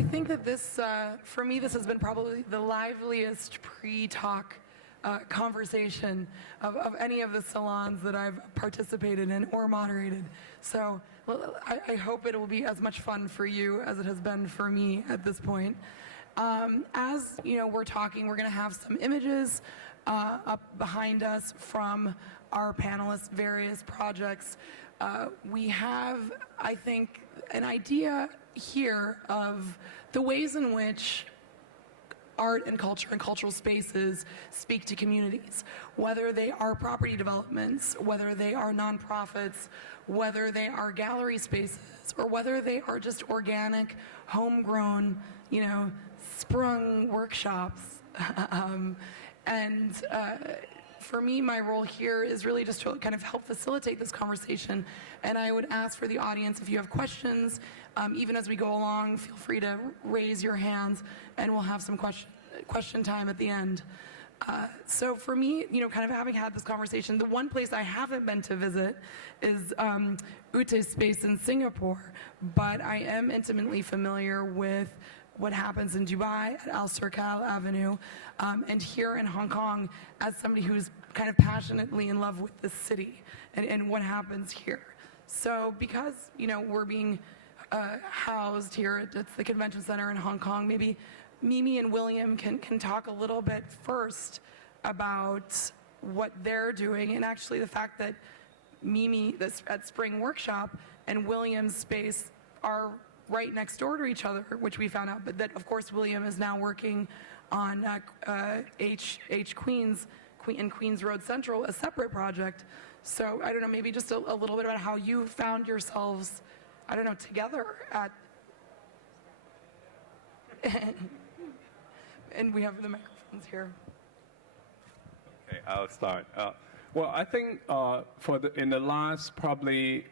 I think that this, for me, this has been probably the liveliest pre-talk conversation of any of the salons that I've participated in or moderated. So I hope it will be as much fun for you as it has been for me at this point. As you know, we're talking, we're going to have some images up behind us from our panelists' various projects. We have, I think, an idea here of the ways in which art and culture and cultural spaces speak to communities, whether they are property developments, whether they are nonprofits, whether they are gallery spaces, or whether they are just organic, homegrown, sprung workshops. For me, my role here is really just to kind of help facilitate this conversation. And I would ask for the audience, if you have questions, even as we go along, feel free to raise your hands, and we'll have some question time at the end. So for me, kind of having had this conversation, the one place I haven't been to visit is Ute's space in Singapore, but I am intimately familiar with what happens in Dubai at Alserkal Avenue, and here in Hong Kong as somebody who's kind of passionately in love with the city and what happens here. So because, we're being housed here at the Convention Center in Hong Kong, maybe Mimi and William can talk a little bit first about what they're doing, and actually the fact that Mimi at Spring Workshop and William's space are right next door to each other, which we found out, but that of course William is now working on Queens in Queens Road Central, a separate project. So I don't know, maybe just a little bit about how you found yourselves, I don't know, together at, and we have the microphones here. Okay, I'll start. Well, I think in the last probably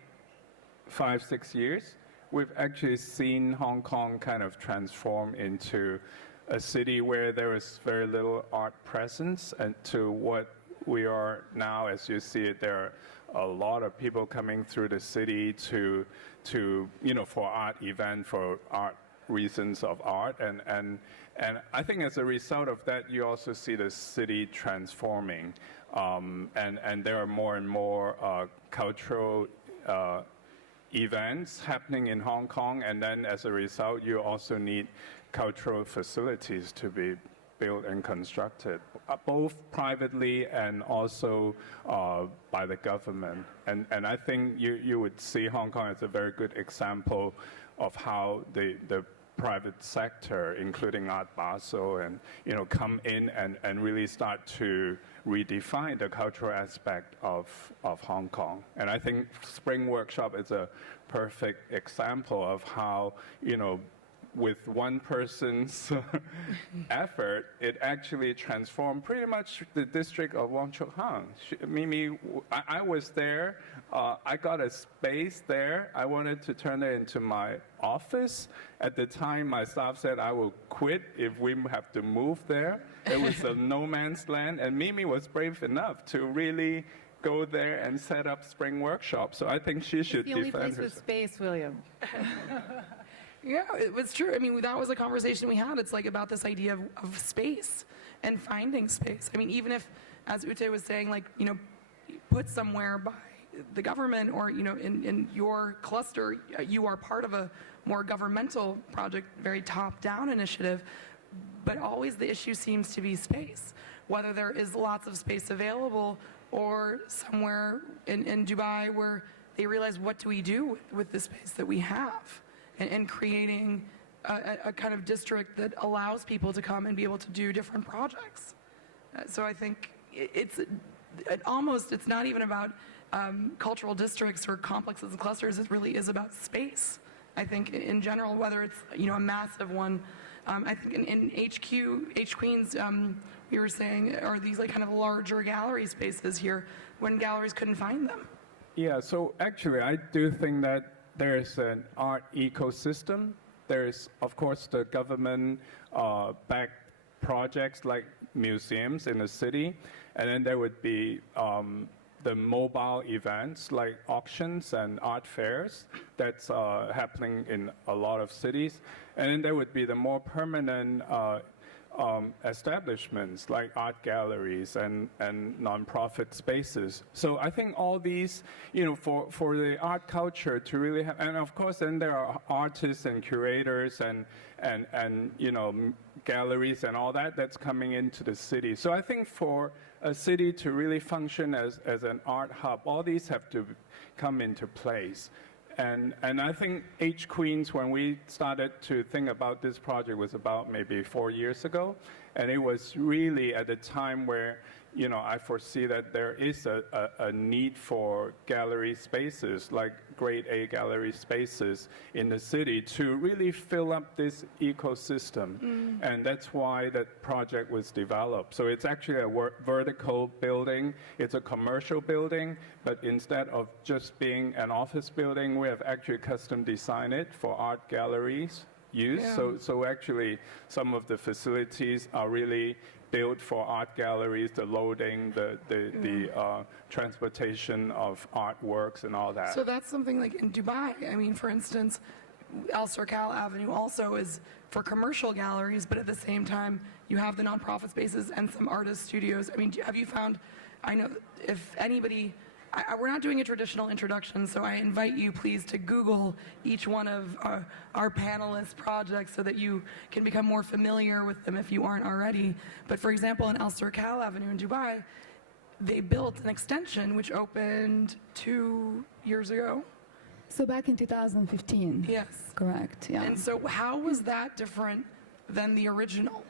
5-6 years, we've actually seen Hong Kong kind of transform into a city where there is very little art presence, and to what we are now, as you see it, there are a lot of people coming through the city to for art event, for art reasons of art, and I think as a result of that, you also see the city transforming, and there are more and more cultural events happening in Hong Kong, and then as a result, you also need cultural facilities to be built and constructed, both privately and also by the government. And I think you would see Hong Kong as a very good example of how the private sector, including Art Basel, and come in and really start to redefine the cultural aspect of Hong Kong. And I think Spring Workshop is a perfect example of how, with one person's effort, it actually transformed pretty much the district of Wong Chuk Hang. Mimi, I was there. I got a space there. I wanted to turn it into my office. At the time, my staff said I will quit if we have to move there. It was a no man's land, and Mimi was brave enough to really go there and set up Spring Workshop. So I think she should defend herself. It's the only place with space, William. Yeah, it was true. I mean, that was a conversation we had. It's like about this idea of space and finding space. I mean, even if, as Ute was saying, put somewhere by the government or, in your cluster, you are part of a more governmental project, very top-down initiative, but always the issue seems to be space, whether there is lots of space available or somewhere in Dubai where they realize, what do we do with the space that we have? And creating a kind of district that allows people to come and be able to do different projects. So I think it's not even about cultural districts or complexes and clusters. It really is about space. I think in general, whether it's a massive one. I think in H Queens, we were saying, are these kind of larger gallery spaces here when galleries couldn't find them? Yeah, so actually I do think that there's an art ecosystem. There's, of course, the government-backed projects like museums in the city, and then there would be the mobile events like auctions and art fairs that's happening in a lot of cities. And then there would be the more permanent establishments like art galleries and nonprofit spaces. So I think all these, for the art culture to really have, and of course then there are artists and curators and galleries and all that's coming into the city. So I think for a city to really function as an art hub, all these have to come into place. And I think H Queens, when we started to think about this project, was about maybe 4 years ago. And it was really at a time where, I foresee that there is a need for gallery spaces, like grade A gallery spaces in the city to really fill up this ecosystem. And that's why that project was developed. So it's actually a vertical building. It's a commercial building, but instead of just being an office building, we have actually custom designed it for art galleries use. Yeah. So actually some of the facilities are really built for art galleries, the loading, the transportation of artworks and all that. So that's something like in Dubai. I mean, for instance, Alserkal Avenue also is for commercial galleries, but at the same time, you have the nonprofit spaces and some artist studios. I mean, have you found, I know if anybody, we're not doing a traditional introduction, so I invite you please to Google each one of our panelists' projects so that you can become more familiar with them if you aren't already. But for example, in Al-Serkal Avenue in Dubai, they built an extension which opened 2 years ago. So back in 2015. Yes. Correct, yeah. And so how was that different than the original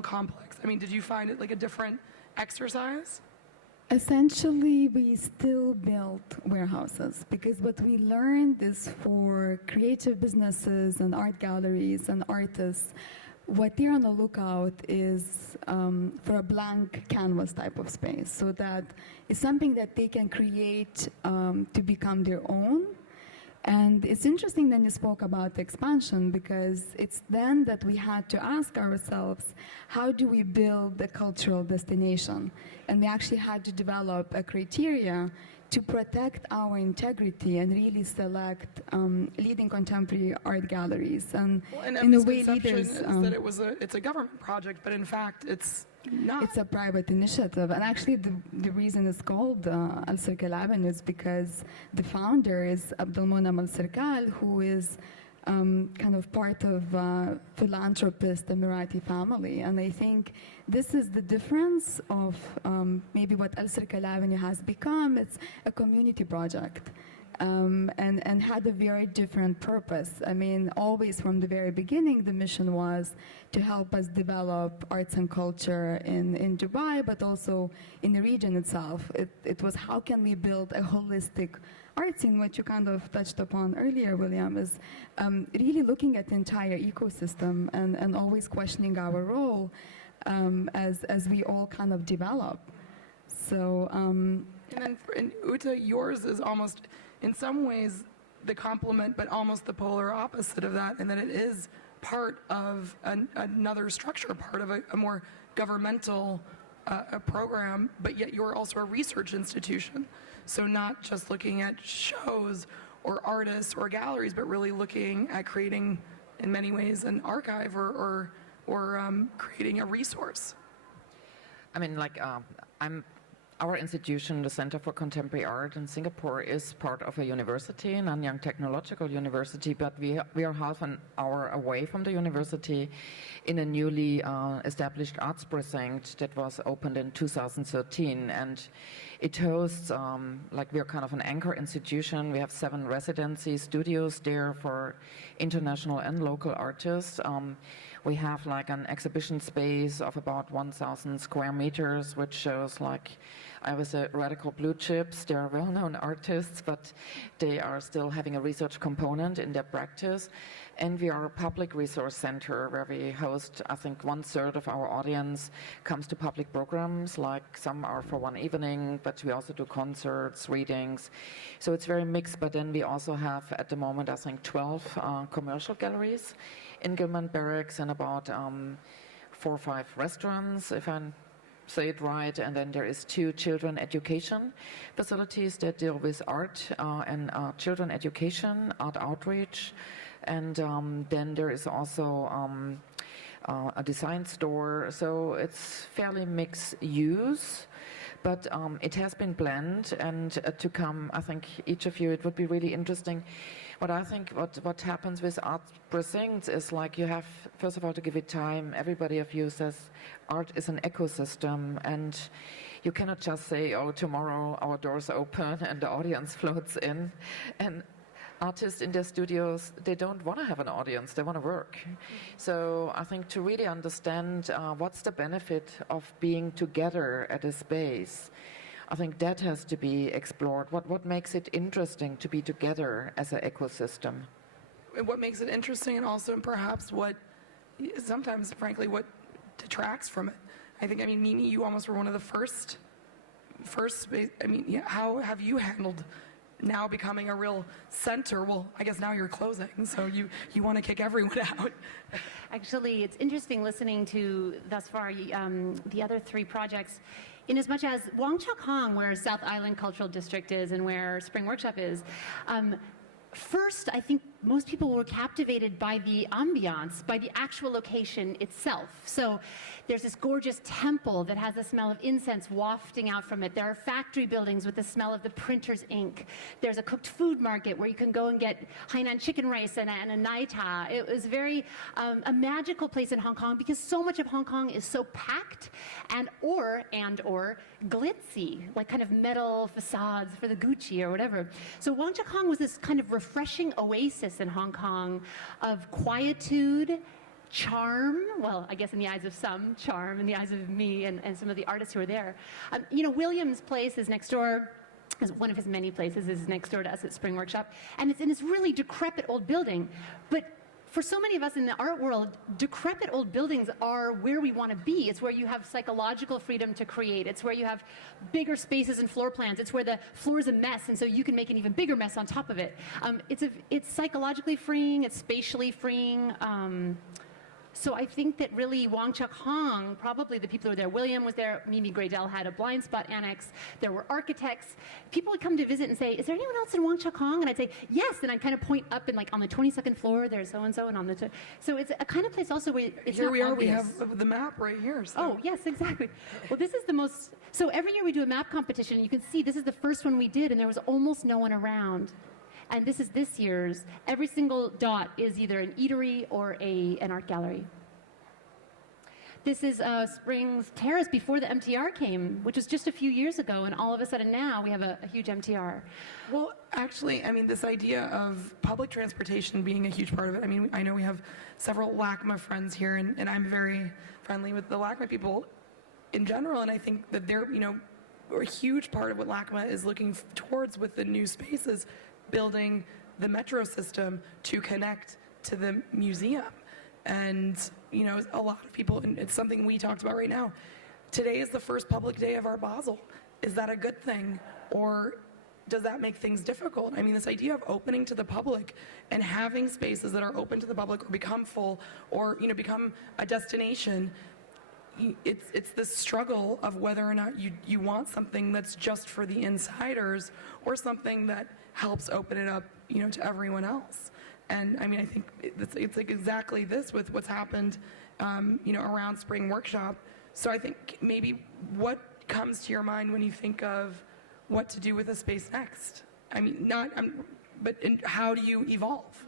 complex? I mean, did you find it like a different exercise? Essentially, we still build warehouses because what we learned is for creative businesses and art galleries and artists, what they're on the lookout is for a blank canvas type of space. So that is something that they can create to become their own. And it's interesting that you spoke about the expansion because it's then that we had to ask ourselves, how do we build a cultural destination? And we actually had to develop a criteria to protect our integrity and really select leading contemporary art galleries. And in a way, leaders... is that it's a government project, but in fact, it's not. It's a private initiative. And actually, the reason it's called Alserkal Avenue is because the founder is Abdelmonam Alserkal, who is kind of part of philanthropist Emirati family. And I think this is the difference of maybe what Alserkal Avenue has become. It's a community project. And had a very different purpose. I mean, always from the very beginning, the mission was to help us develop arts and culture in Dubai, but also in the region itself. It was how can we build a holistic art scene, which you kind of touched upon earlier, William, is really looking at the entire ecosystem and always questioning our role as we all kind of develop. So. And then, Uta, yours is almost, in some ways, the complement, but almost the polar opposite of that, in that it is part of another structure, part of a more governmental program, but yet you're also a research institution. So not just looking at shows or artists or galleries, but really looking at creating, in many ways, an archive or creating a resource. I mean, like, our institution, the Center for Contemporary Art in Singapore, is part of a university, Nanyang Technological University, but we are half an hour away from the university in a newly established arts precinct that was opened in 2013. And it hosts, like, we are kind of an anchor institution. We have 7 residency studios there for international and local artists. We have like an exhibition space of about 1,000 square meters, which shows like, I was a Radical Blue Chips. They are well-known artists, but they are still having a research component in their practice. And we are a public resource center where we host, I think, 1/3 of our audience comes to public programs, like some are for one evening, but we also do concerts, readings. So it's very mixed, but then we also have, at the moment, I think, 12 commercial galleries in Gilman Barracks and about 4 or 5 restaurants, if I'm say it right. And then there is 2 children education facilities that deal with art and children education, art outreach. And then there is also a design store. So it's fairly mixed use. But it has been planned, and to come, I think each of you, it would be really interesting. What I think what happens with art precincts is like you have, first of all, to give it time. Everybody of you says art is an ecosystem, and you cannot just say, oh, tomorrow our doors open and the audience floats in. And artists in their studios, they don't want to have an audience, they want to work. So I think to really understand what's the benefit of being together at a space, I think that has to be explored. What makes it interesting to be together as an ecosystem? What makes it interesting, and also perhaps what, sometimes, frankly, what detracts from it. I think, Mimi, you almost were one of the first space. How have you handled now becoming a real center? Well, I guess now you're closing, so you want to kick everyone out. Actually, it's interesting listening to thus far the other 3 projects. In as much as Wong Chuk Hong, where South Island Cultural District is and where Spring Workshop is, first, I think most people were captivated by the ambiance, by the actual location itself. So there's this gorgeous temple that has the smell of incense wafting out from it. There are factory buildings with the smell of the printer's ink. There's a cooked food market where you can go and get Hainan chicken rice and a naita. It was very a magical place in Hong Kong because so much of Hong Kong is so packed and or glitzy, like kind of metal facades for the Gucci or whatever. So Wong Chuk Hong was this kind of refreshing oasis in Hong Kong of quietude, charm, well, I guess in the eyes of some, charm in the eyes of me and some of the artists who are there. William's place is next door. One of his many places is next door to us at Spring Workshop. And it's in this really decrepit old building. But for so many of us in the art world, decrepit old buildings are where we want to be. It's where you have psychological freedom to create. It's where you have bigger spaces and floor plans. It's where the floor is a mess, and so you can make an even bigger mess on top of it. It's psychologically freeing. It's spatially freeing. So I think that really Wong Chuk Hong, probably the people who were there, William was there, Mimi Graydell had a blind spot annex, there were architects. People would come to visit and say, is there anyone else in Wong Chuk Hong? And I'd say, yes, and I'd kind of point up and like on the 22nd floor, there's so-and-so, and on the... So it's a kind of place also where it's Here not we are, obvious. we have the map right here. So. Oh, yes, exactly. Well, this is the most... So every year we do a map competition, and you can see this is the first one we did, and there was almost no one around. And this is this year's. Every single dot is either an eatery or an art gallery. This is Springs Terrace before the MTR came, which was just a few years ago, and all of a sudden now we have a huge MTR. Well, actually, this idea of public transportation being a huge part of it. I know we have several LACMA friends here, and I'm very friendly with the LACMA people in general, and I think that they're, a huge part of what LACMA is looking towards with the new spaces, building the metro system to connect to the museum. And, a lot of people, and it's something we talked about right now. Today is the first public day of our Basel. Is that a good thing? Or does that make things difficult? This idea of opening to the public and having spaces that are open to the public or become full or, become a destination, it's this struggle of whether or not you want something that's just for the insiders or something that helps open it up, to everyone else. And I think it's like exactly this with what's happened, around Spring Workshop. So I think maybe what comes to your mind when you think of what to do with a space next? But how do you evolve?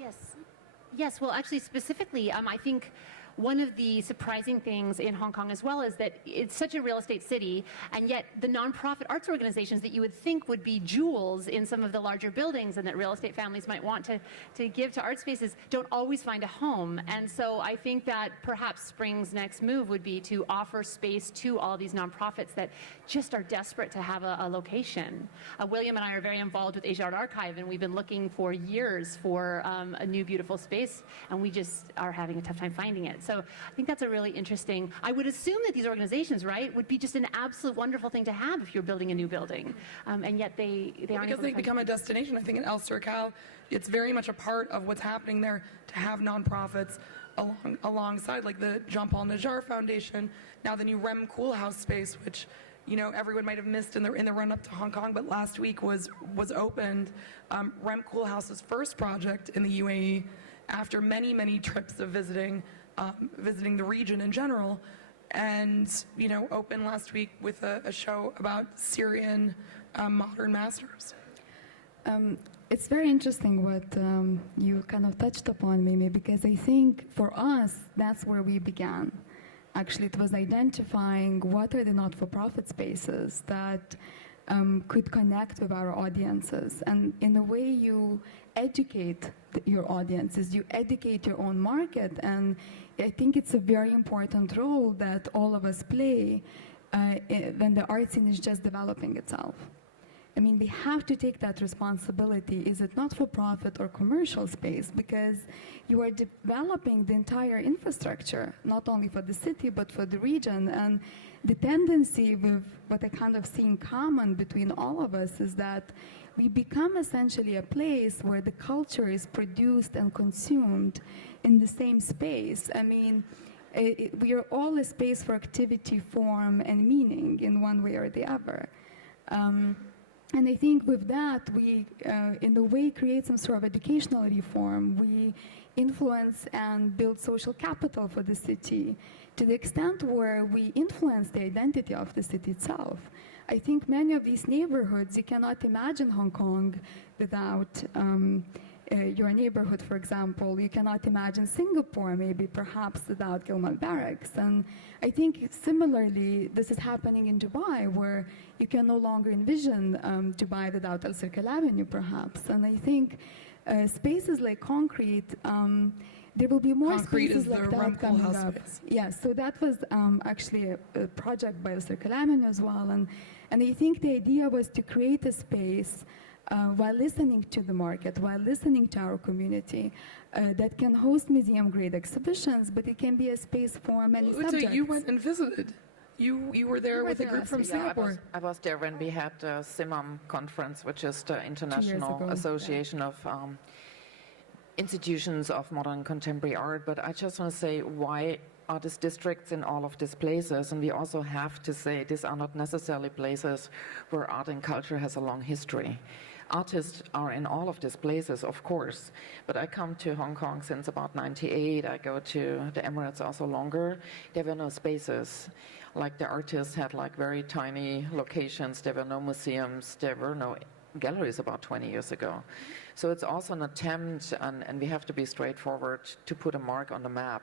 Yes. Well, actually, specifically, I think one of the surprising things in Hong Kong as well is that it's such a real estate city, and yet the nonprofit arts organizations that you would think would be jewels in some of the larger buildings and that real estate families might want to give to art spaces don't always find a home. And so I think that perhaps Spring's next move would be to offer space to all these nonprofits that just are desperate to have a location. William and I are very involved with Asia Art Archive, and we've been looking for years for a new beautiful space, and we just are having a tough time finding it. So I think that's a really interesting, I would assume that these organizations, right, would be just an absolute wonderful thing to have if you're building a new building. And yet they aren't Because they become a destination. I think in Alserkal, it's very much a part of what's happening there to have nonprofits alongside, like the Jean-Paul Najar Foundation, now the new Rem Coolhouse space, which everyone might have missed in the run-up to Hong Kong, but last week was opened. Rem Coolhouse's first project in the UAE, after many trips of visiting the region in general, and opened last week with a show about Syrian modern masters. It's very interesting what you kind of touched upon, Mimi, because I think for us, that's where we began. Actually, it was identifying what are the not-for-profit spaces that could connect with our audiences. And in the way you educate your audiences, you educate your own market. And I think it's a very important role that all of us play when the art scene is just developing itself. I mean, we have to take that responsibility. Is it not-for-profit or commercial space? Because you are developing the entire infrastructure, not only for the city, but for the region. And the tendency with what I kind of see in common between all of us is that we become essentially a place where the culture is produced and consumed in the same space. I mean, we are all a space for activity, form, and meaning in one way or the other. And I think with that, we, in a way, create some sort of educational reform. We influence and build social capital for the city to the extent where we influence the identity of the city itself. I think many of these neighborhoods, you cannot imagine Hong Kong without your neighborhood, for example. You cannot imagine Singapore, maybe perhaps without Gilman Barracks. And I think similarly, this is happening in Dubai, where you can no longer envision Dubai without Alserkal Avenue, perhaps. And I think spaces like Concrete, there will be more spaces like that coming up. Yeah, so that was actually a project by Alserkal Avenue as well. And I think the idea was to create a space while listening to the market, while listening to our community, that can host museum-grade exhibitions, but it can be a space for many subjects. You went and visited. You were there with a group from Singapore. I was there when we had the CIMAM conference, which is the International Association of Institutions of Modern Contemporary Art. But I just want to say, why are these districts in all of these places? And we also have to say these are not necessarily places where art and culture has a long history. Artists are in all of these places, of course, but I come to Hong Kong since about 98. I go to the Emirates also longer. There were no spaces. Like the artists had like very tiny locations. There were no museums. There were no galleries about 20 years ago. So it's also an attempt, and we have to be straightforward, to put a mark on the map,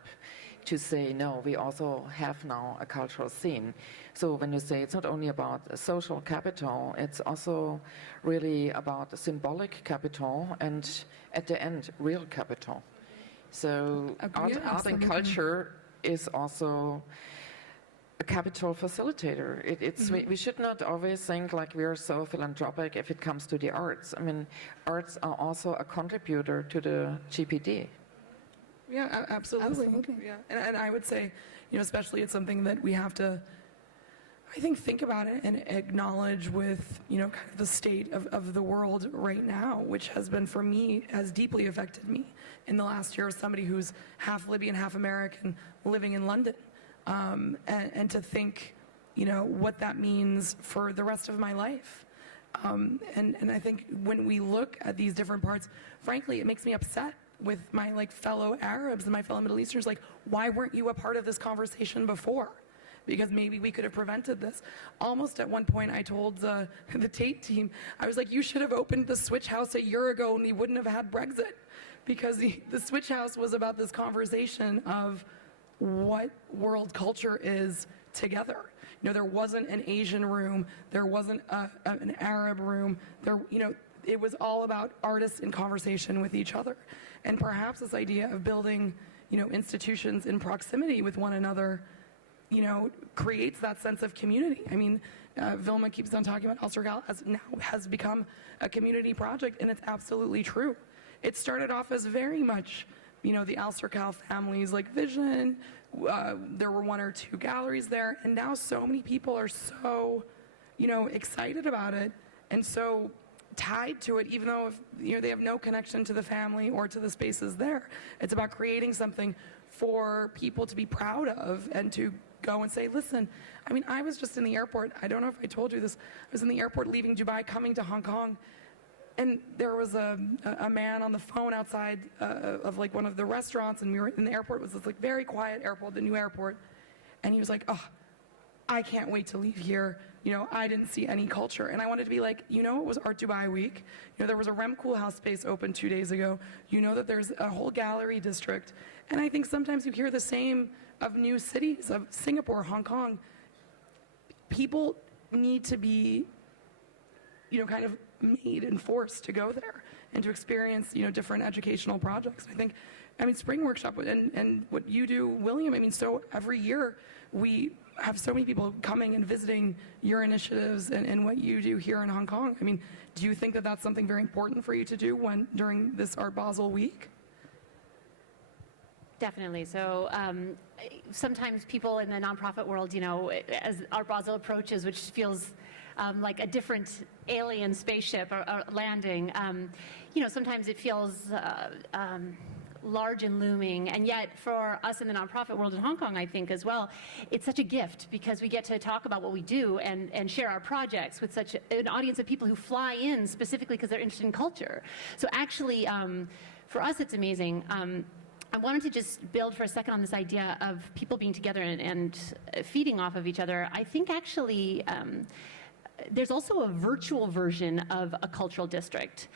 to say, no, we also have now a cultural scene. So when you say it's not only about social capital, it's also really about symbolic capital and, at the end, real capital. So art and culture is also a capital facilitator. We should not always think like we are so philanthropic if it comes to the arts. I mean, arts are also a contributor to the GPD. Yeah, absolutely. Yeah, and I would say, especially it's something that we have to, I think about it and acknowledge with, kind of the state of the world right now, which has been, for me, has deeply affected me in the last year as somebody who's half Libyan, half American, living in London. And to think, what that means for the rest of my life. And I think when we look at these different parts, frankly, it makes me upset with my fellow Arabs and my fellow Middle Easterners, why weren't you a part of this conversation before? Because maybe we could have prevented this. Almost at one point, I told the Tate team, I was like, you should have opened the Switch House a year ago and we wouldn't have had Brexit. Because the Switch House was about this conversation of what world culture is together. There wasn't an Asian room, there wasn't an Arab room, it was all about artists in conversation with each other. And perhaps this idea of building, institutions in proximity with one another, creates that sense of community. I mean, Vilma keeps on talking about Alserkal has become a community project, and it's absolutely true. It started off as very much the Alserkal family's like vision. There were 1 or 2 galleries there, and now so many people are so, excited about it and so tied to it, even though they have no connection to the family or to the spaces there. It's about creating something for people to be proud of and to go and say, listen, I was just in the airport. I don't know if I told you this. I was in the airport leaving Dubai, coming to Hong Kong, and there was a man on the phone outside of like one of the restaurants, and we were in the airport. It was this like very quiet airport, the new airport, and he was like, oh, I can't wait to leave here. I didn't see any culture. And I wanted to be like, it was Art Dubai week. There was a Rem Cool House space open 2 days ago. That there's a whole gallery district. And I think sometimes you hear the same of new cities, of Singapore, Hong Kong. People need to be, kind of made and forced to go there and to experience, different educational projects. I think, Spring Workshop and what you do, William, so every year we have so many people coming and visiting your initiatives and what you do here in Hong Kong. Do you think that that's something very important for you to do during this Art Basel week? Definitely. So sometimes people in the nonprofit world, as Art Basel approaches, which feels like a different alien spaceship or landing, sometimes it feels large and looming. And yet for us in the nonprofit world in Hong Kong, I think as well, it's such a gift because we get to talk about what we do and share our projects with such an audience of people who fly in specifically because they're interested in culture. So actually, for us, it's amazing. I wanted to just build for a second on this idea of people being together and feeding off of each other. I think actually there's also a virtual version of a cultural district.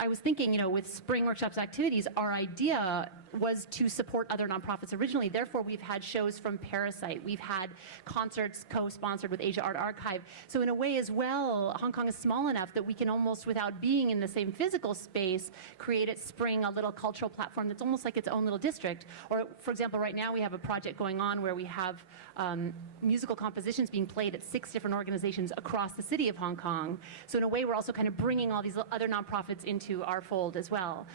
I was thinking, with Spring Workshop's activities, our idea was to support other nonprofits originally. Therefore, we've had shows from Parasite. We've had concerts co-sponsored with Asia Art Archive. So in a way as well, Hong Kong is small enough that we can almost, without being in the same physical space, create at Spring a little cultural platform that's almost like its own little district. Or, for example, right now we have a project going on where we have musical compositions being played at 6 different organizations across the city of Hong Kong. So in a way, we're also kind of bringing all these other nonprofits into our fold as well.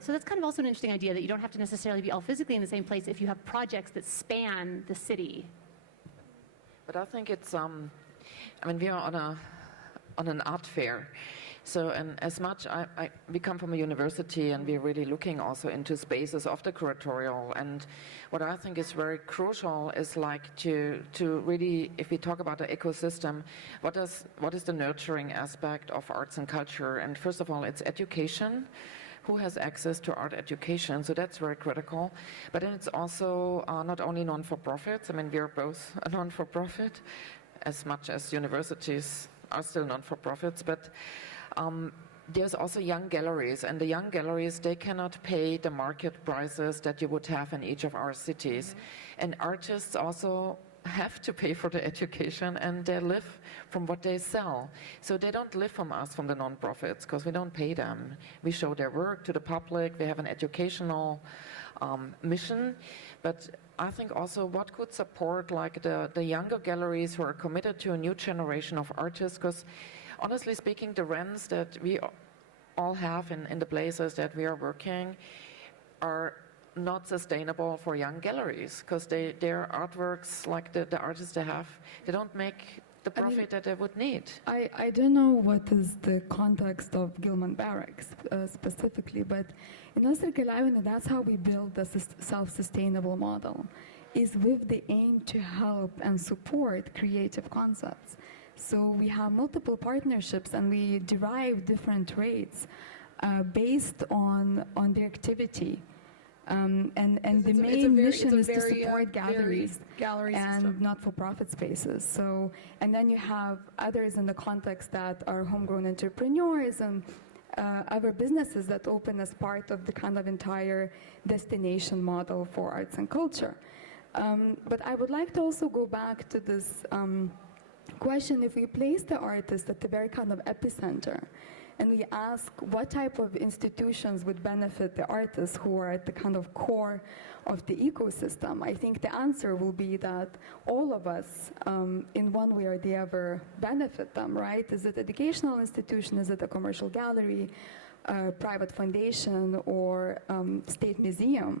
So that's kind of also an interesting idea that you don't have to necessarily be all physically in the same place if you have projects that span the city. But I think it's, we are on an art fair. So, and as much, we come from a university and we're really looking also into spaces of the curatorial. And what I think is very crucial is like to really, if we talk about the ecosystem, what is the nurturing aspect of arts and culture? And first of all, it's education. Who has access to art education? So that's very critical. But then it's also not only non-for-profits. We are both a non-for-profit, as much as universities are still non-for-profits. But there's also young galleries, and the young galleries, they cannot pay the market prices that you would have in each of our cities. Mm-hmm. And artists also have to pay for the education, and they live from what they sell. So they don't live from us, from the non-profits, because we don't pay them. We show their work to the public. We have an educational mission. But I think also what could support like the younger galleries who are committed to a new generation of artists, because honestly speaking, the rents that we all have in the places that we are working are not sustainable for young galleries, because their artworks, like the artists they have, they don't make the profit that they would need. I don't know what is the context of Gilman Barracks specifically, but in Alserkal, that's how we build the self-sustainable model, is with the aim to help and support creative concepts. So we have multiple partnerships and we derive different rates based on the activity. And the main mission is to support galleries and not-for-profit spaces. So, and then you have others in the context that are homegrown entrepreneurs and other businesses that open as part of the kind of entire destination model for arts and culture. But I would like to also go back to this question: if we place the artist at the very kind of epicenter, and we ask what type of institutions would benefit the artists who are at the kind of core of the ecosystem, I think the answer will be that all of us, in one way or the other, benefit them, right? Is it educational institution? Is it a commercial gallery? private foundation or state museum,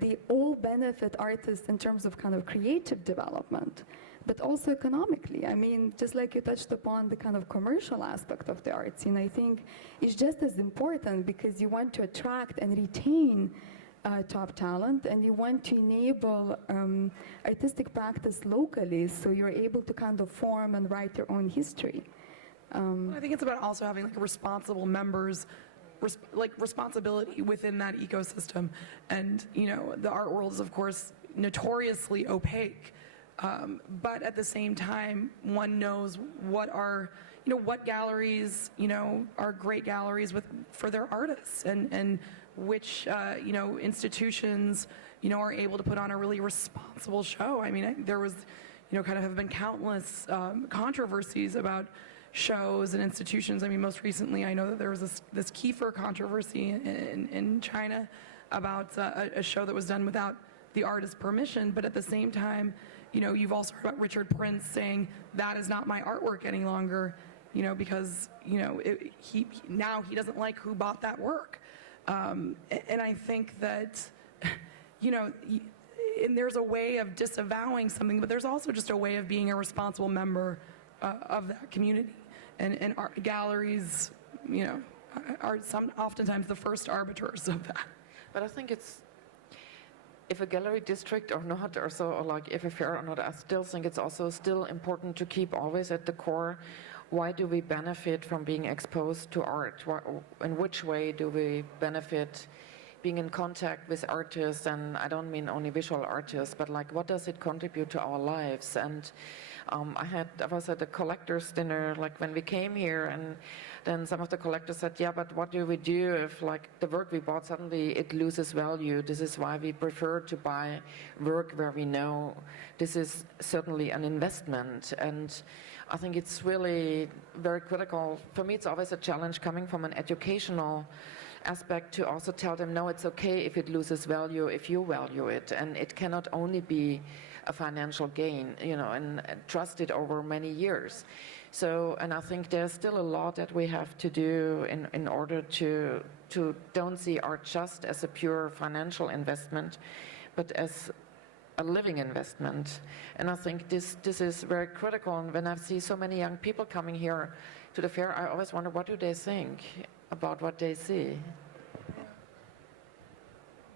they all benefit artists in terms of kind of creative development, but also economically. I mean, just like you touched upon the kind of commercial aspect of the arts, I think it's just as important because you want to attract and retain top talent, and you want to enable artistic practice locally, so you're able to kind of form and write your own history. I think it's about also having like responsible members, responsibility within that ecosystem. And the art world is of course notoriously opaque, but at the same time, one knows what are what galleries are great galleries for their artists, and which institutions are able to put on a really responsible show. I mean, there was kind of have been countless controversies about shows and institutions. I mean, most recently, I know that there was this Kiefer controversy in China about a show that was done without the artist's permission. But at the same time, you've also heard about Richard Prince saying that is not my artwork any longer, because he doesn't like who bought that work. And I think that and there's a way of disavowing something, but there's also just a way of being a responsible member of that community. And art galleries, are oftentimes the first arbiters of that. But I think it's, if a gallery district or not, or so, or like if a fair or not, I still think it's also still important to keep always at the core, why do we benefit from being exposed to art? In which way do we benefit being in contact with artists? And I don't mean only visual artists, but like what does it contribute to our lives? And I was at a collector's dinner like when we came here, and then some of the collectors said, yeah, but what do we do if like the work we bought suddenly it loses value? This is why we prefer to buy work where we know this is certainly an investment. And I think it's really very critical. For me, it's always a challenge coming from an educational aspect to also tell them, no, it's okay if it loses value, if you value it. And it cannot only be a financial gain, and trust it over many years. So, and I think there's still a lot that we have to do in order to don't see art just as a pure financial investment, but as a living investment. And I think this is very critical. And when I see so many young people coming here to the fair, I always wonder, what do they think about what they see?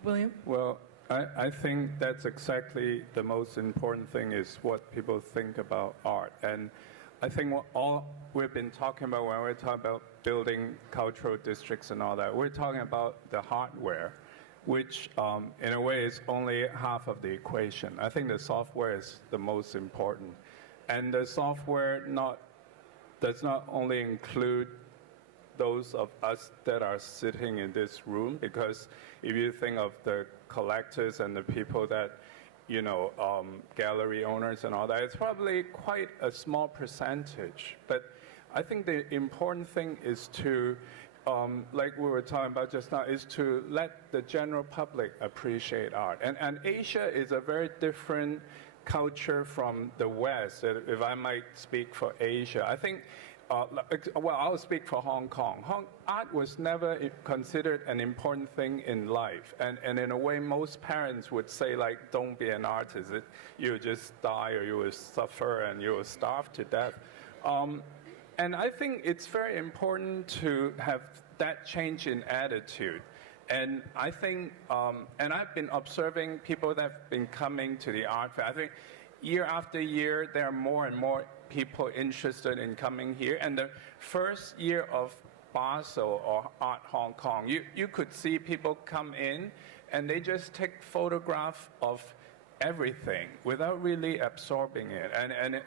William? Well, I think that's exactly the most important thing, is what people think about art. And I think what all we've been talking about when we're talking about building cultural districts and all that, we're talking about the hardware, which in a way is only half of the equation. I think the software is the most important. And the software does not only include those of us that are sitting in this room, because if you think of the collectors and the people that, gallery owners and all that, it's probably quite a small percentage. But I think the important thing is to, like we were talking about just now, is to let the general public appreciate art. And Asia is a very different culture from the West, if I might speak for Asia. I think I'll speak for Hong Kong. Art was never considered an important thing in life. And in a way, most parents would say, like, don't be an artist. You'll just die, or you will suffer, and you will starve to death. And I think it's very important to have that change in attitude. And I think, and I've been observing people that have been coming to the art fair. I think year after year, there are more and more people interested in coming here. And the first year of Basel or Art Hong Kong, you could see people come in and they just take photographs of everything without really absorbing it.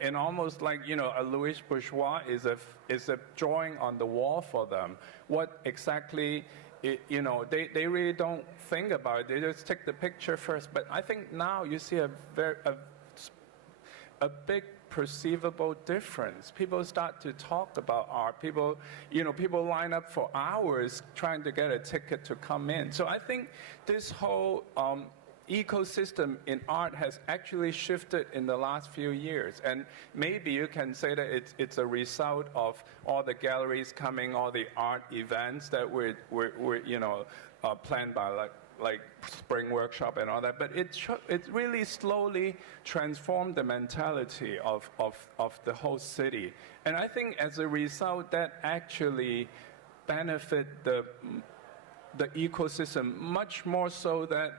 And almost like, a Louis Bourgeois is a drawing on the wall for them. What exactly, they really don't think about it. They just take the picture first. But I think now you see a big perceivable difference. People start to talk about art. People line up for hours trying to get a ticket to come in. So I think this whole ecosystem in art has actually shifted in the last few years. And maybe you can say that it's a result of all the galleries coming, all the art events that were planned by like spring workshop and all that, but it really slowly transformed the mentality of the whole city. And I think as a result, that actually benefit the ecosystem much more so that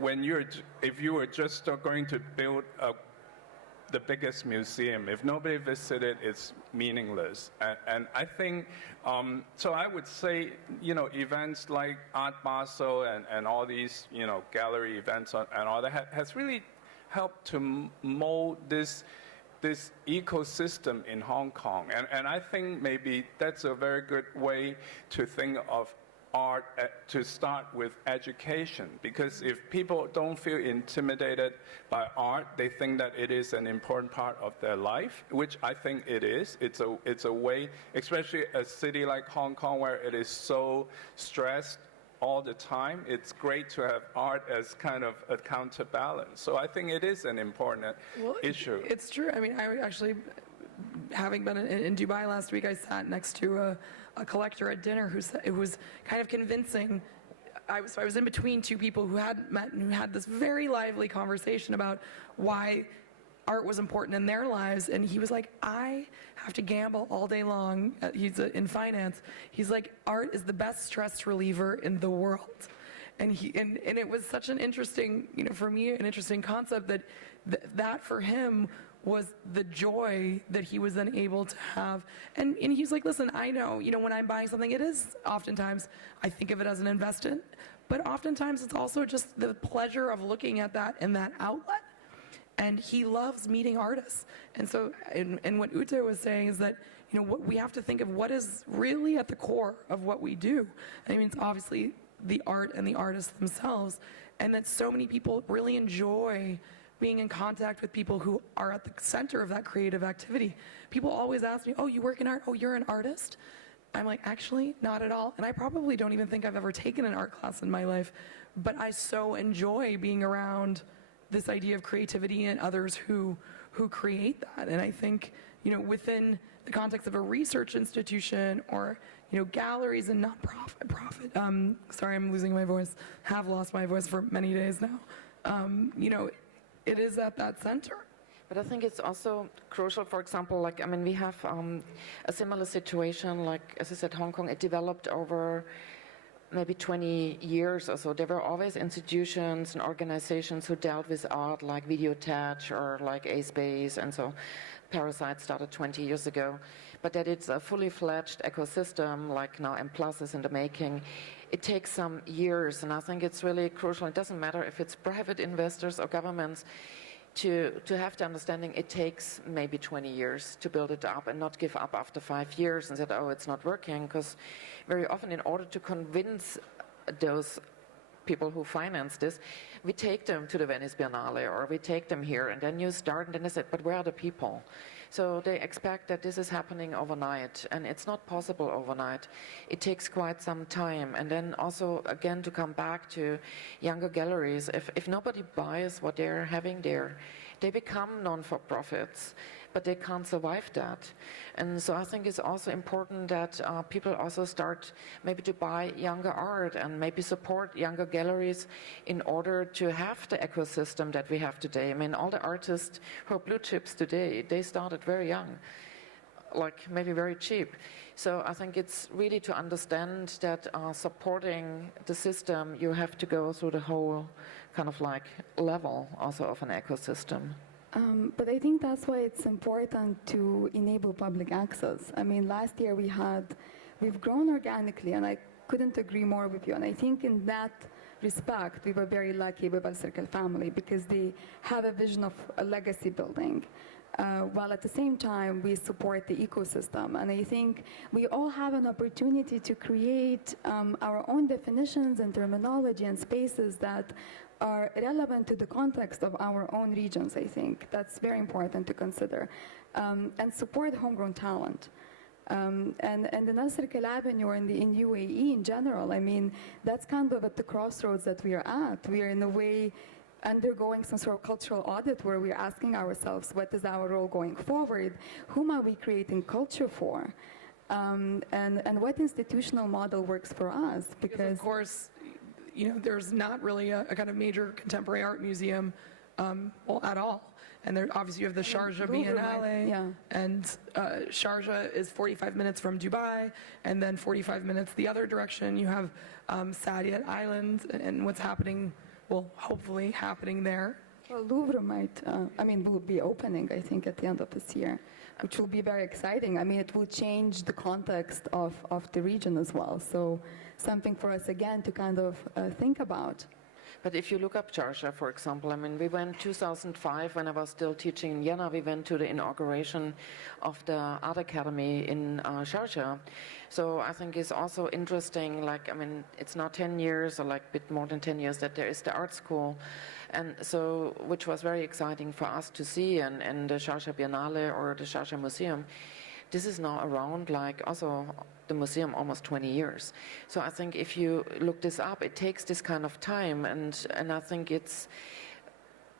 if you were just going to build the biggest museum, if nobody visited, it's meaningless. And I think, so I would say, events like Art Basel and all these, gallery events and all that has really helped to mold this ecosystem in Hong Kong. And I think maybe that's a very good way to think of art to start with education, because if people don't feel intimidated by art, they think that it is an important part of their life, which I think it is. It's a way, especially a city like Hong Kong where it is so stressed all the time. It's great to have art as kind of a counterbalance. So I think it is an important issue. It's true. I mean, I actually, having been in Dubai last week, I sat next to a collector at dinner who was kind of convincing. I was in between two people who had met and who had this very lively conversation about why art was important in their lives, and he was like, I have to gamble all day long. He's in finance. He's like, art is the best stress reliever in the world. And it was such an interesting, for me, an interesting concept that for him was the joy that he was then able to have. And he's like, listen, I know, when I'm buying something, it is oftentimes, I think of it as an investment, but oftentimes it's also just the pleasure of looking at that in that outlet. And he loves meeting artists. And so, and what Ute was saying is that, what we have to think of what is really at the core of what we do. I mean, it's obviously the art and the artists themselves, and that so many people really enjoy being in contact with people who are at the center of that creative activity. People always ask me, oh, you work in art? Oh, you're an artist? I'm like, actually, not at all. And I probably don't even think I've ever taken an art class in my life, but I so enjoy being around this idea of creativity and others who create that. And I think, within the context of a research institution or, galleries and profit. Sorry, I'm losing my voice. Have lost my voice for many days now. It is at that center. But I think it's also crucial, for example, we have a similar situation, like, as I said, Hong Kong, it developed over maybe 20 years or so. There were always institutions and organizations who dealt with art, like Videotouch or like A-Space, and so Parasite started 20 years ago. But that it's a fully fledged ecosystem, like now M+ is in the making, it takes some years, and I think it's really crucial. It doesn't matter if it's private investors or governments, to have the understanding it takes maybe 20 years to build it up and not give up after 5 years and say, oh, it's not working, because very often in order to convince those people who finance this, we take them to the Venice Biennale or we take them here, and then you start, and then they say, but where are the people? So they expect that this is happening overnight, and it's not possible overnight. It takes quite some time. And then also, again, to come back to younger galleries, if nobody buys what they're having there, they become non-for-profits, but they can't survive that. And so I think it's also important that people also start maybe to buy younger art and maybe support younger galleries in order to have the ecosystem that we have today. I mean, all the artists who are blue chips today, they started very young, like maybe very cheap. So I think it's really to understand that supporting the system, you have to go through the whole kind of like level also of an ecosystem. But I think that's why it's important to enable public access. I mean, last year we've grown organically, and I couldn't agree more with you. And I think in that respect, we were very lucky with Alserkal family, because they have a vision of a legacy building, while at the same time we support the ecosystem. And I think we all have an opportunity to create our own definitions and terminology and spaces that are relevant to the context of our own regions. I think that's very important to consider, and support homegrown talent. And the Alserkal Avenue in UAE in general, I mean, that's kind of at the crossroads that we are at. We are in a way undergoing some sort of cultural audit where we're asking ourselves, what is our role going forward? Whom are we creating culture for? And what institutional model works for us? Because of course, you know, there's not really a kind of major contemporary art museum, well, at all. And there, obviously, you have the Sharjah Biennale, yeah. and Sharjah is 45 minutes from Dubai, and then 45 minutes the other direction. You have Saadiyat Island, and what's happening, well, hopefully happening there. Well, Louvre might, will be opening, I think, at the end of this year, which will be very exciting. I mean, it will change the context of the region as well. So something for us, again, to kind of think about. But if you look up Sharjah, for example, I mean, we went 2005 when I was still teaching in Vienna. We went to the inauguration of the Art Academy in Sharjah. So I think it's also interesting, like, I mean, it's now 10 years or like a bit more than 10 years that there is the art school. And so, which was very exciting for us to see, and the Sharjah Biennale or the Sharjah Museum. This is now around, like, also the museum almost 20 years. So I think if you look this up, it takes this kind of time, and I think it's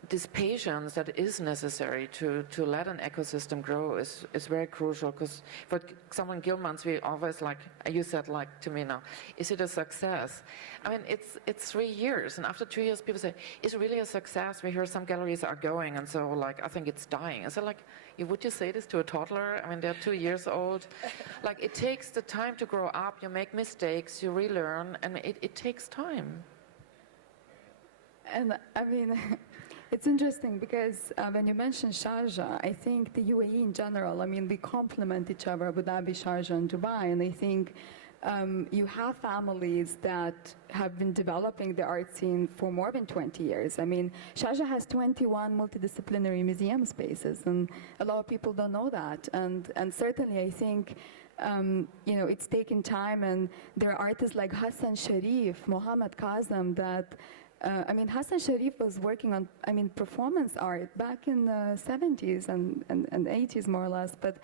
this patience that is necessary to let an ecosystem grow is very crucial. Because for example, in Gilman's, we always, like you said, like to me now, is it a success? I mean, it's 3 years, and after 2 years, people say, is it really a success? We hear some galleries are going, and so, like, I think it's dying. I said, like, would you say this to a toddler? I mean, they're 2 years old. Like, it takes the time to grow up. You make mistakes, you relearn, and it takes time. And I mean, it's interesting because when you mention Sharjah, I think the UAE in general, I mean, we complement each other, Abu Dhabi, Sharjah, and Dubai, and I think you have families that have been developing the art scene for more than 20 years. I mean, Sharjah has 21 multidisciplinary museum spaces, and a lot of people don't know that. And certainly, I think, you know, it's taken time, and there are artists like Hassan Sharif, Mohammad Kazem that Hassan Sharif was working on, performance art back in the 70s and 80s, more or less. But,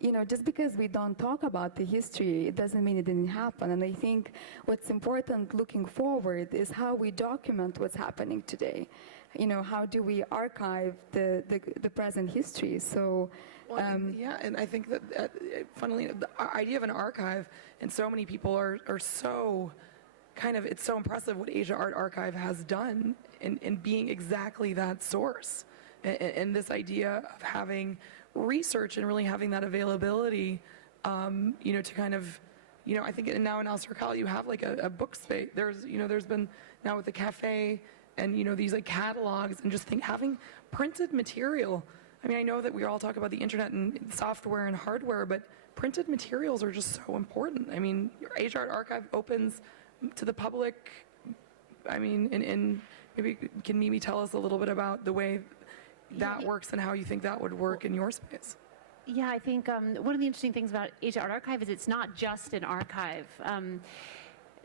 you know, just because we don't talk about the history, it doesn't mean it didn't happen. And I think what's important looking forward is how we document what's happening today. You know, how do we archive the present history? So, yeah, and I think that, funnily, the idea of an archive, and so many people are so... it's so impressive what Asia Art Archive has done in being exactly that source. And this idea of having research and really having that availability, you know, to kind of, you know, I think now in Alserkal you have like a book space. There's been now with the cafe and, you know, these like catalogs and just having printed material. I mean, I know that we all talk about the internet and software and hardware, but printed materials are just so important. I mean, your Asia Art Archive opens to the public. I mean, and maybe can Mimi tell us a little bit about the way that works and how you think that would work in your space? Yeah, I think one of the interesting things about Asia Art Archive is it's not just an archive.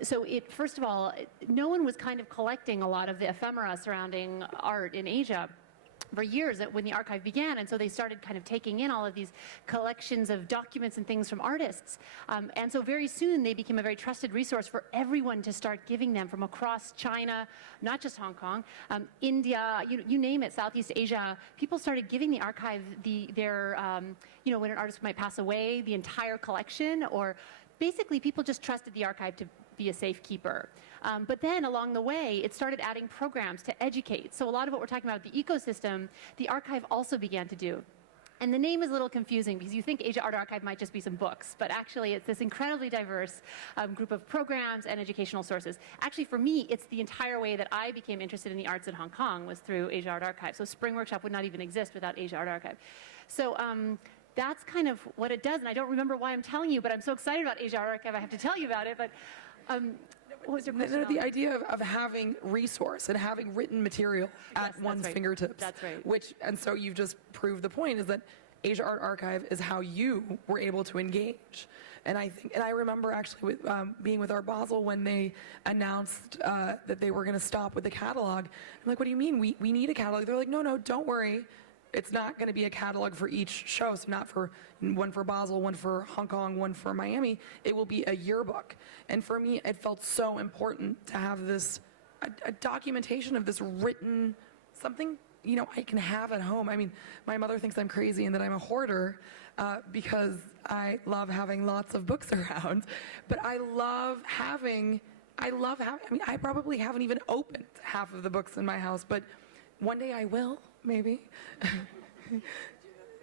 So first of all, no one was kind of collecting a lot of the ephemera surrounding art in Asia for years when the archive began, and so they started kind of taking in all of these collections of documents and things from artists, and so very soon they became a very trusted resource for everyone to start giving them from across China, not just Hong Kong, India, you name it, Southeast Asia. People started giving the archive you know, when an artist might pass away, the entire collection, or basically people just trusted the archive to be a safekeeper. But then along the way, it started adding programs to educate. So a lot of what we're talking about, the ecosystem, the archive also began to do. And the name is a little confusing because you think Asia Art Archive might just be some books, but actually it's this incredibly diverse group of programs and educational sources. Actually, for me, it's the entire way that I became interested in the arts in Hong Kong was through Asia Art Archive. So Spring Workshop would not even exist without Asia Art Archive. So that's kind of what it does, and I don't remember why I'm telling you, but I'm so excited about Asia Art Archive, I have to tell you about it. But what was your question? The idea of having resource and having written material at one's fingertips. That's right. And so you've just proved the point is that Asia Art Archive is how you were able to engage. And I remember actually being with Art Basel when they announced that they were going to stop with the catalog. I'm like, what do you mean? We need a catalog. They're like, no, don't worry. It's not going to be a catalog for each show, so not for one for Basel, one for Hong Kong, one for Miami. It will be a yearbook. And for me, it felt so important to have this, a documentation of this written, something, you know, I can have at home. I mean, my mother thinks I'm crazy and that I'm a hoarder because I love having lots of books around. But I love having, I mean, I probably haven't even opened half of the books in my house, but one day I will, maybe.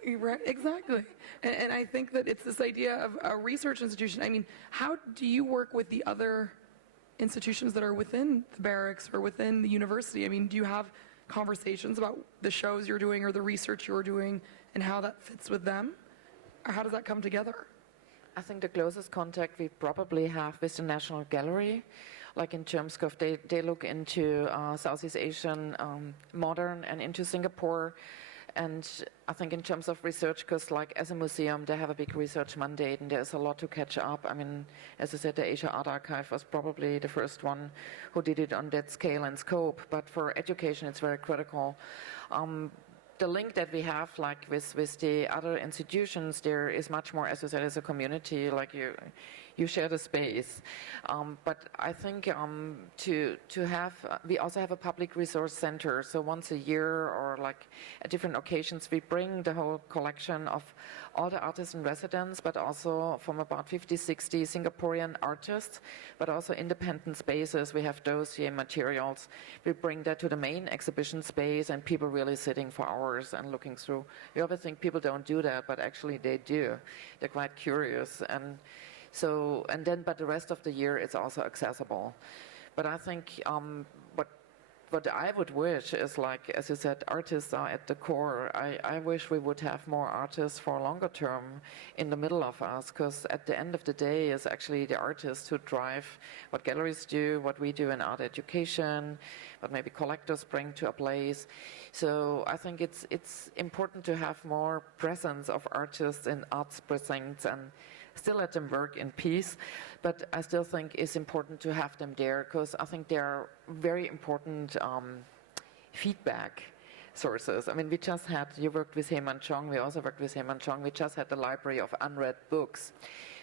Right, exactly. And I think that it's this idea of a research institution. I mean, how do you work with the other institutions that are within the barracks or within the university? I mean, do you have conversations about the shows you're doing or the research you're doing and how that fits with them? Or how does that come together? I think the closest contact we probably have with the National Gallery, like in terms of they look into Southeast Asian modern and into Singapore. And I think in terms of research, because like as a museum, they have a big research mandate and there's a lot to catch up. I mean, as I said, the Asia Art Archive was probably the first one who did it on that scale and scope. But for education, it's very critical. The link that we have, like with the other institutions, there is much more, as I said, as a community, like you share the space. But I think to have, we also have a public resource center. So once a year or like at different occasions, we bring the whole collection of all the artists in residence, but also from about 50, 60 Singaporean artists, but also independent spaces. We have dossier materials. We bring that to the main exhibition space and people really sitting for hours and looking through. You often think people don't do that, but actually they do. They're quite curious. And so, and then, but the rest of the year it's also accessible. But I think what I would wish is, like, as you said, artists are at the core. I wish we would have more artists for longer term in the middle of us, because at the end of the day, it's actually the artists who drive what galleries do, what we do in art education, what maybe collectors bring to a place. So I think it's important to have more presence of artists in arts precincts and still let them work in peace, but I still think it's important to have them there because I think they're very important feedback sources. I mean, we just had, you worked with Heman Chong, we also worked with Heman Chong, we just had the library of unread books.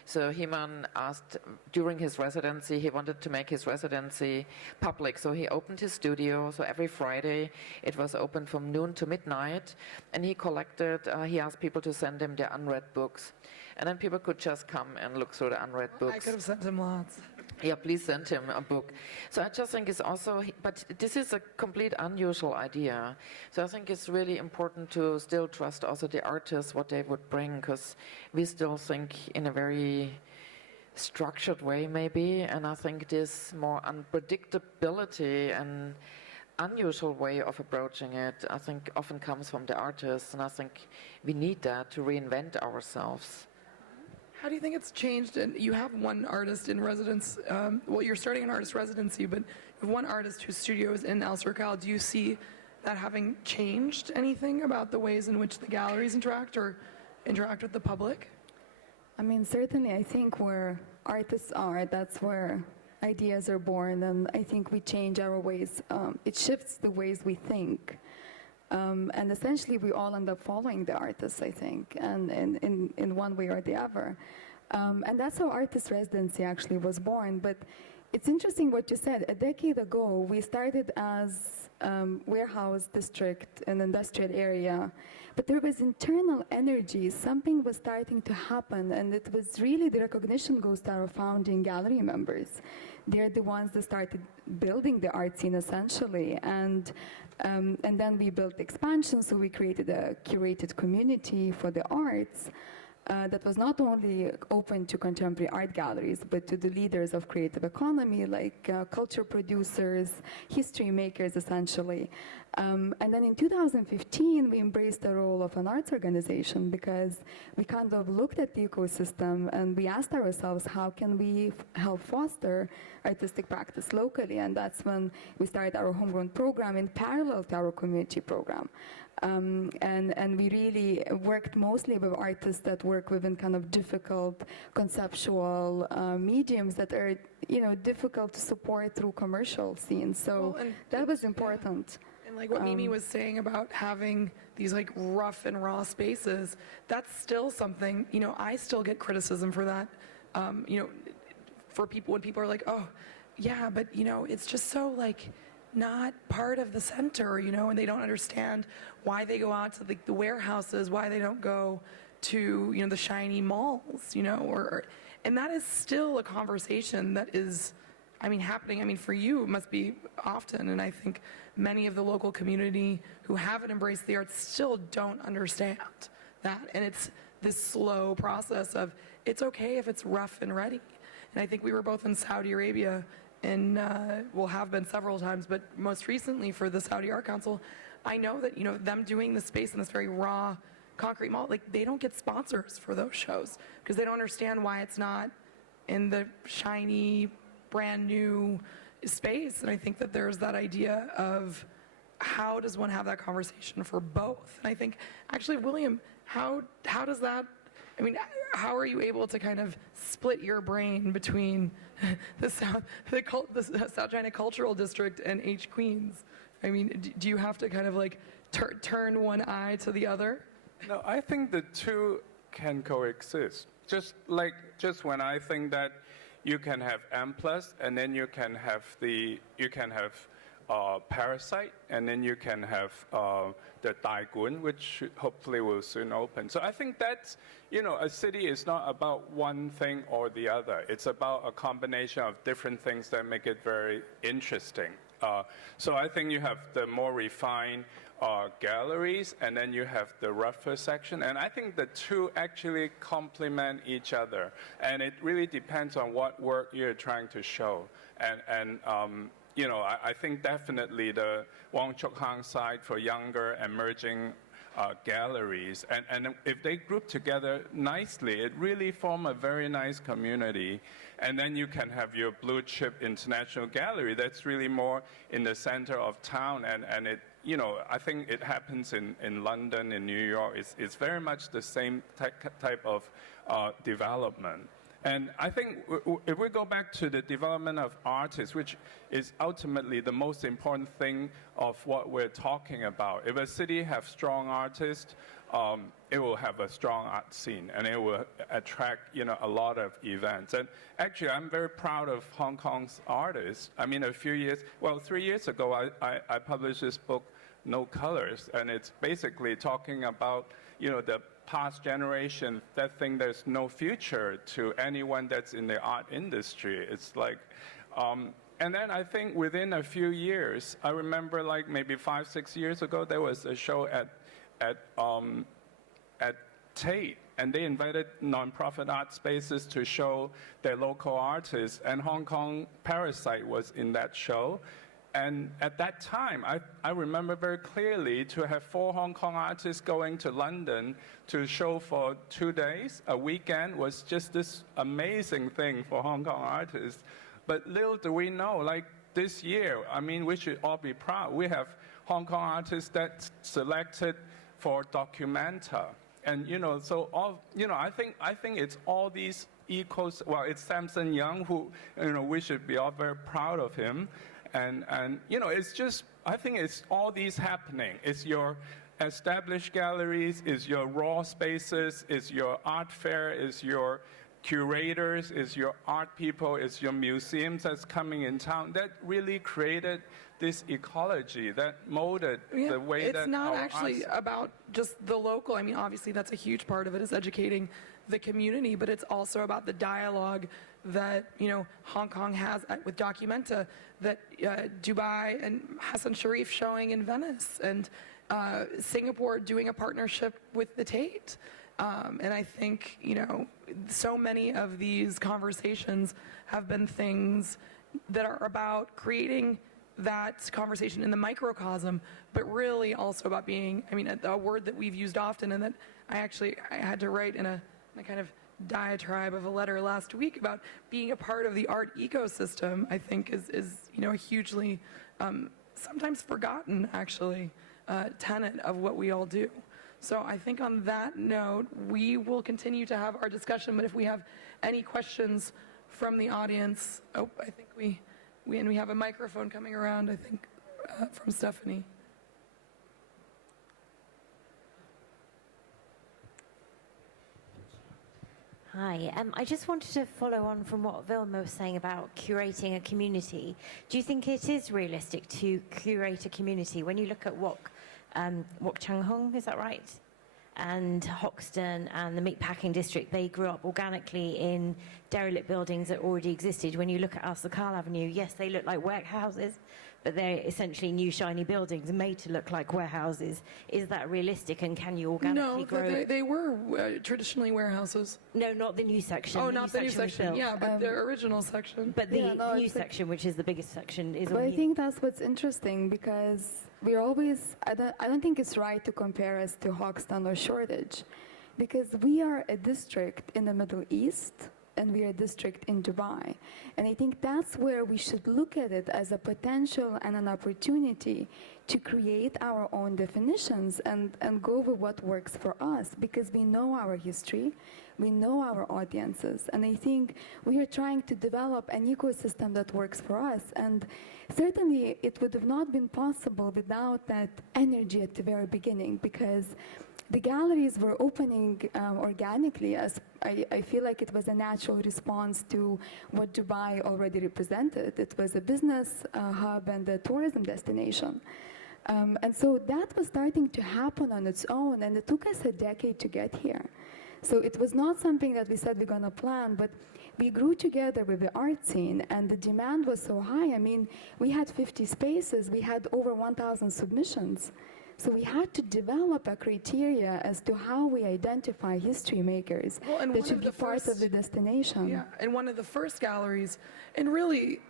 So Heman asked, during his residency, he wanted to make his residency public. So he opened his studio. So every Friday, it was open from noon to midnight. And he collected, he asked people to send him their unread books. And then people could just come and look through the unread books. I could have sent him lots. Yeah, please send him a book. So I just think it's also, but this is a complete unusual idea. So I think it's really important to still trust also the artists, what they would bring, because we still think in a very structured way maybe, and I think this more unpredictability and unusual way of approaching it, I think often comes from the artists, and I think we need that to reinvent ourselves. How do you think it's changed? And you have one artist in residence. Well, you're starting an artist residency, but you have one artist whose studio is in Alserkal. Do you see that having changed anything about the ways in which the galleries interact or interact with the public? I mean, certainly, I think where artists are, that's where ideas are born, and I think we change our ways. It shifts the ways we think. And essentially, we all end up following the artists, I think, and in one way or the other. And that's how artist residency actually was born. But it's interesting what you said. A decade ago, we started as warehouse district, an industrial area. But there was internal energy. Something was starting to happen, and it was really the recognition goes to our founding gallery members. They're the ones that started building the art scene, essentially. And then we built expansion, so we created a curated community for the arts that was not only open to contemporary art galleries, but to the leaders of creative economy, like culture producers, history makers, essentially. And then in 2015, we embraced the role of an arts organization because we kind of looked at the ecosystem and we asked ourselves, how can we help foster artistic practice locally? And that's when we started our homegrown program in parallel to our community program. And we really worked mostly with artists that work within kind of difficult conceptual mediums that are, difficult to support through commercial scenes. So that was important. And like what Mimi was saying about having these like rough and raw spaces, that's still something, you know, I still get criticism for that, you know, for people when people are like, oh, yeah, but, you know, it's just so like not part of the center, you know, and they don't understand why they go out to the warehouses, why they don't go to, you know, the shiny malls, you know, or and that is still a conversation that is, I mean, happening. I mean, for you, it must be often, and I think many of the local community who haven't embraced the arts still don't understand that, and it's this slow process of it's okay if it's rough and ready. And I think we were both in Saudi Arabia, and we'll have been several times, but most recently for the Saudi Art Council, I know that, you know, them doing the space in this very raw concrete mall, like they don't get sponsors for those shows because they don't understand why it's not in the shiny, brand new space. And I think that there's that idea of how does one have that conversation for both? And I think, actually, William, how does that, I mean, how are you able to kind of split your brain between the South China Cultural District and H Queens? I mean, do you have to kind of like turn one eye to the other? No, I think the two can coexist. Just when I think that you can have M+, and then you can have Parasite, and then you can have the Daigun, which hopefully will soon open. So I think that's, you know, a city is not about one thing or the other. It's about a combination of different things that make it very interesting. So I think you have the more refined galleries, and then you have the rougher section. And I think the two actually complement each other. And it really depends on what work you're trying to show. And you know, I think definitely the Wong Chuk Hang side for younger emerging galleries, and if they group together nicely, it really form a very nice community. And then you can have your blue chip international gallery that's really more in the center of town, and it, you know, I think it happens in London, in New York. It's very much the same type of development. And I think if we go back to the development of artists, which is ultimately the most important thing of what we're talking about, if a city has strong artists, it will have a strong art scene, and it will attract, you know, a lot of events. And actually, I'm very proud of Hong Kong's artists. I mean, 3 years ago, I published this book, No Colors, and it's basically talking about, you know, the past generation that think there's no future to anyone that's in the art industry. It's like, and then I think within a few years, I remember like maybe 5-6 years ago, there was a show at Tate, and they invited nonprofit art spaces to show their local artists, and Hong Kong Parasite was in that show. And at that time, I remember very clearly to have 4 Hong Kong artists going to London to show for 2 days. A weekend was just this amazing thing for Hong Kong artists. But little do we know, like this year, I mean, we should all be proud. We have Hong Kong artists that's selected for Documenta. And, you know, so all, you know, I think it's all these equals. Well, it's Samson Young who, you know, we should be all very proud of him. And you know, it's just, I think it's all these happening. It's your established galleries, it's your raw spaces, it's your art fair, it's your curators, it's your art people, it's your museums that's coming in town that really created this ecology that molded the way that it's not actually about just the local. I mean, obviously that's a huge part of it, is educating the community, but it's also about the dialogue that, you know, Hong Kong has with Documenta, that Dubai and Hassan Sharif showing in Venice, and Singapore doing a partnership with the Tate. And I think, you know, so many of these conversations have been things that are about creating that conversation in the microcosm, but really also about being, I mean, a word that we've used often, and that I had to write in a kind of diatribe of a letter last week about being a part of the art ecosystem, I think is you know, a hugely sometimes forgotten, actually, tenet of what we all do. So I think on that note, we will continue to have our discussion, but if we have any questions from the audience, I think we have a microphone coming around, I think, from Stephanie. Hi. I just wanted to follow on from what Vilma was saying about curating a community. Do you think it is realistic to curate a community? When you look at Wok Changhong, is that right? And Hoxton and the meatpacking district, they grew up organically in derelict buildings that already existed. When you look at Alserkal Avenue, yes, they look like warehouses, but they're essentially new shiny buildings made to look like warehouses. Is that realistic, and can you organically grow? No, they were traditionally warehouses. No, not the new section. Oh, not the new section. was built. Yeah, but the original section. But the new section, which is the biggest section, is But all I new. think that's what's interesting, because we're always, I don't think it's right to compare us to Hoxton or Shoreditch, because we are a district in the Middle East and we are a district in Dubai. And I think that's where we should look at it as a potential and an opportunity to create our own definitions and go with what works for us, because we know our history, we know our audiences, and I think we are trying to develop an ecosystem that works for us. And certainly it would have not been possible without that energy at the very beginning, because the galleries were opening organically, as I feel like it was a natural response to what Dubai already represented. It was a business hub and a tourism destination. And so that was starting to happen on its own, and it took us a decade to get here. So it was not something that we said we're going to plan, but we grew together with the art scene, and the demand was so high. I mean, we had 50 spaces, we had over 1,000 submissions. So we had to develop a criteria as to how we identify history makers that should be part of the destination. Yeah, and one of the first galleries, and really,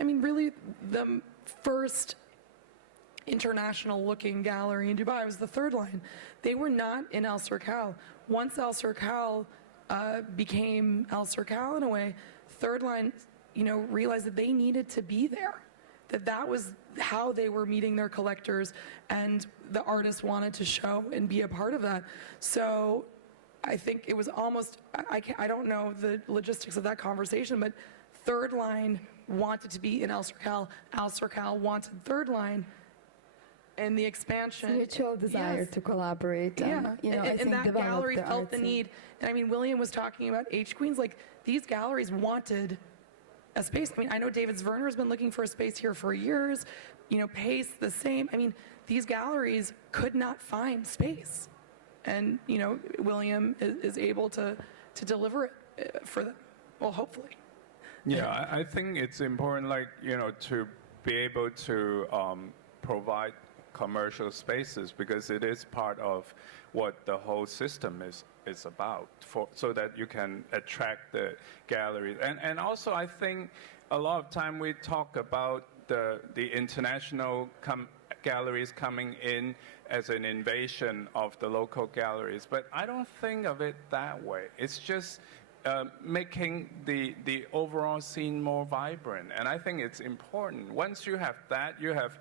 really the first international-looking gallery in Dubai was the Third Line. They were not in Alserkal. Once Alserkal became Alserkal in a way, Third Line, realized that they needed to be there. That was how they were meeting their collectors, and the artists wanted to show and be a part of that. So I think it was almost, I don't know the logistics of that conversation, but Third Line wanted to be in Alserkal. Alserkal wanted Third Line, and the expansion. Mutual desire to collaborate. Yeah, I think that gallery felt the scene. need. And I mean, William was talking about H Queens. Like, these galleries wanted a space. I mean, I know David Zwerner has been looking for a space here for years. Pace, the same. I mean, these galleries could not find space. And, William is able to deliver it for them. Well, hopefully. Yeah, I think it's important, to be able to provide commercial spaces, because it is part of what the whole system is about, so that you can attract the galleries. And also, I think a lot of time we talk about the international galleries coming in as an invasion of the local galleries, but I don't think of it that way. It's just making the overall scene more vibrant, and I think it's important. Once you have that, you have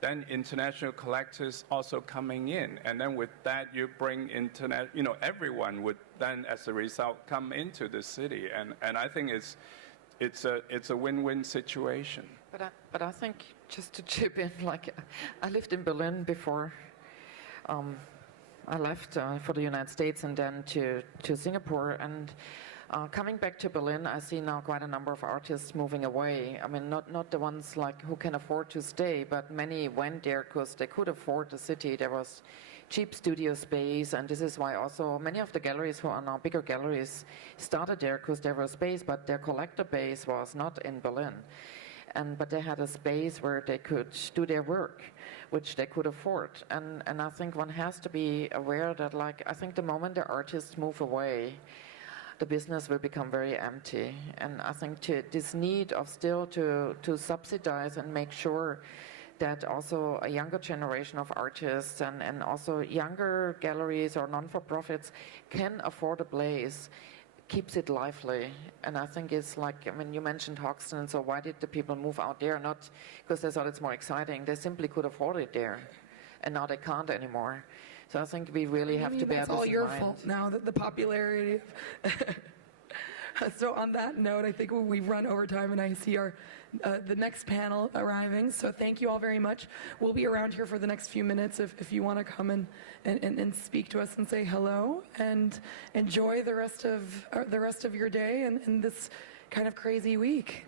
then international collectors also coming in, and then with that you bring everyone would then, as a result, come into the city, and I think it's a win-win situation. But I think, just to chip in, I lived in Berlin before I left for the United States and then to Singapore, and coming back to Berlin, I see now quite a number of artists moving away. I mean, not the ones who can afford to stay, but many went there because they could afford the city. There was cheap studio space, and this is why also many of the galleries who are now bigger galleries started there because there was space, but their collector base was not in Berlin. But they had a space where they could do their work, which they could afford. And I think one has to be aware that, I think the moment the artists move away, the business will become very empty. And I think this need of still to subsidize and make sure that also a younger generation of artists and also younger galleries or non-for-profits can afford a place keeps it lively. And I think it's you mentioned Hoxton, so why did the people move out there? Not because they thought it's more exciting. They simply could afford it there, and now they can't anymore. So I think we really have to bear this in mind. It's all your fault now, that the popularity of So on that note, I think we've run over time, and I see the next panel arriving. So thank you all very much. We'll be around here for the next few minutes if you want to come and speak to us and say hello, and enjoy the rest of your day and this kind of crazy week.